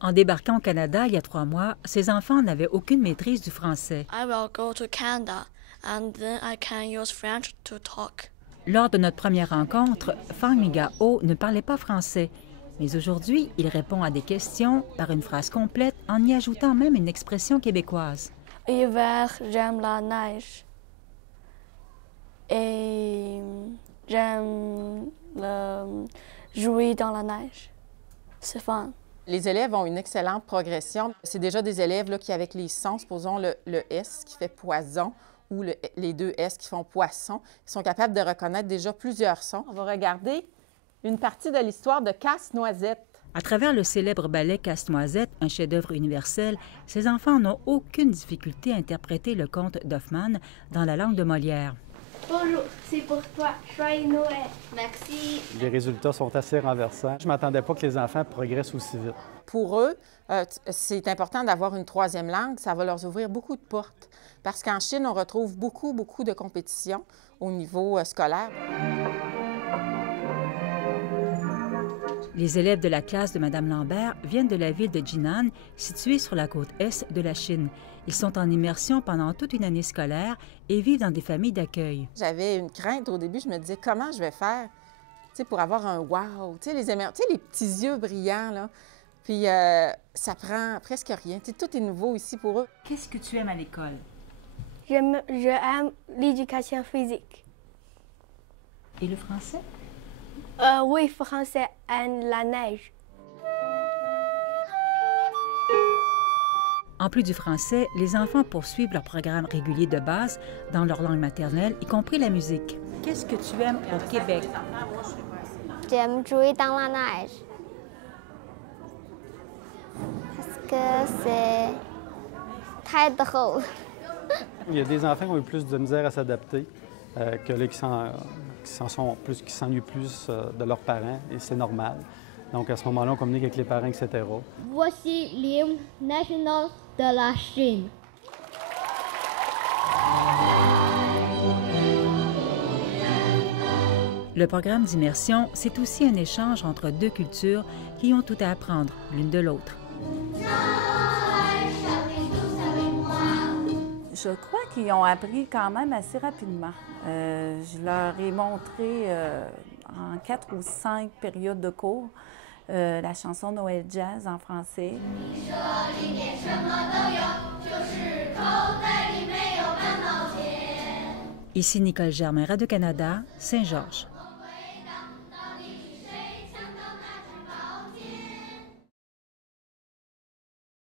En débarquant au Canada il y a 3 mois, ses enfants n'avaient aucune maîtrise du français. I will go to Canada and then I can use French to talk. Lors de notre première rencontre, Fang Migao ne parlait pas français. Mais aujourd'hui, il répond à des questions par une phrase complète en y ajoutant même une expression québécoise. Hiver, j'aime la neige. Et j'aime jouer dans la neige. C'est fun. Les élèves ont une excellente progression. C'est déjà des élèves là, qui, avec les sons, supposons le S qui fait poison ou les deux S qui font poisson, ils sont capables de reconnaître déjà plusieurs sons. On va regarder une partie de l'histoire de Casse-Noisette. À travers le célèbre ballet Casse-Noisette, un chef-d'œuvre universel, ces enfants n'ont aucune difficulté à interpréter le conte d'Hoffmann dans la langue de Molière. Bonjour, c'est pour toi. Joyeux Noël. Merci. Les résultats sont assez renversants. Je ne m'attendais pas que les enfants progressent aussi vite. Pour eux, c'est important d'avoir une troisième langue. Ça va leur ouvrir beaucoup de portes. Parce qu'en Chine, on retrouve beaucoup de compétitions au niveau scolaire. Les élèves de la classe de Mme Lambert viennent de la ville de Jinan, située sur la côte est de la Chine. Ils sont en immersion pendant toute une année scolaire et vivent dans des familles d'accueil. J'avais une crainte au début. Je me disais, comment je vais faire pour avoir un « wow », les petits yeux brillants, là. Puis ça prend presque rien. Tout est nouveau ici pour eux. Qu'est-ce que tu aimes à l'école? Je aime l'éducation physique. Et le français? Oui, français et la neige. En plus du français, les enfants poursuivent leur programme régulier de base dans leur langue maternelle, y compris la musique. Qu'est-ce que tu aimes au Québec? J'aime jouer dans la neige. Parce que c'est très drôle. Il y a des enfants qui ont eu plus de misère à s'adapter que là qui s'ennuient plus de leurs parents, et c'est normal. Donc, à ce moment-là, on communique avec les parents, etc. Voici l'hymne national de la Chine. Le programme d'immersion, c'est aussi un échange entre deux cultures qui ont tout à apprendre l'une de l'autre. Je crois qu'ils ont appris quand même assez rapidement. Je leur ai montré en 4 ou 5 périodes de cours la chanson Noël Jazz en français. Ici Nicole Germain, Radio-Canada, Saint-Georges.